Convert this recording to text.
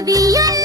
நபியல்ல